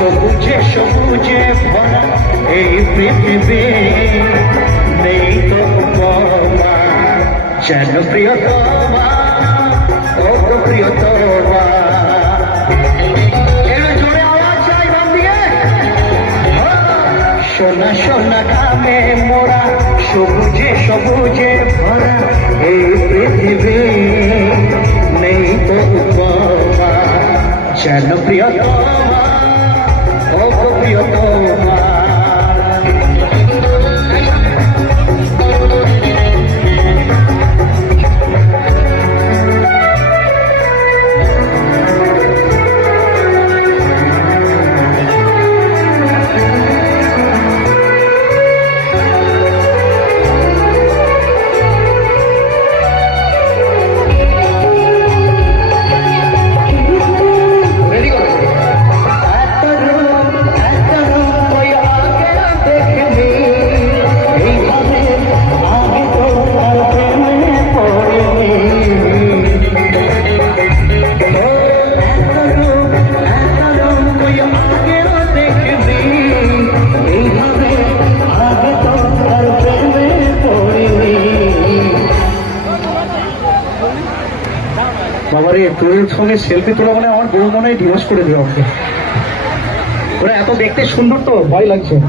সবুজে সবুজে ভরা এই পৃথিবী নেই তো উপমা যেন প্রিয়তমা ও গো প্রিয়তমা। সোনা সোনা ঘামে মোরা সবুজে সবুজে ভরা এই পৃথিবী নেই তো উপমা যেন প্রিয়তমা ও গো প্রিয়তমা। বাবারে তোর সঙ্গে সেলফি তোলা মানে আমার বউ মনে হয় ডিভোর্স করে দেওয়া। ওরা এত দেখতে সুন্দর তো ভয় লাগছে।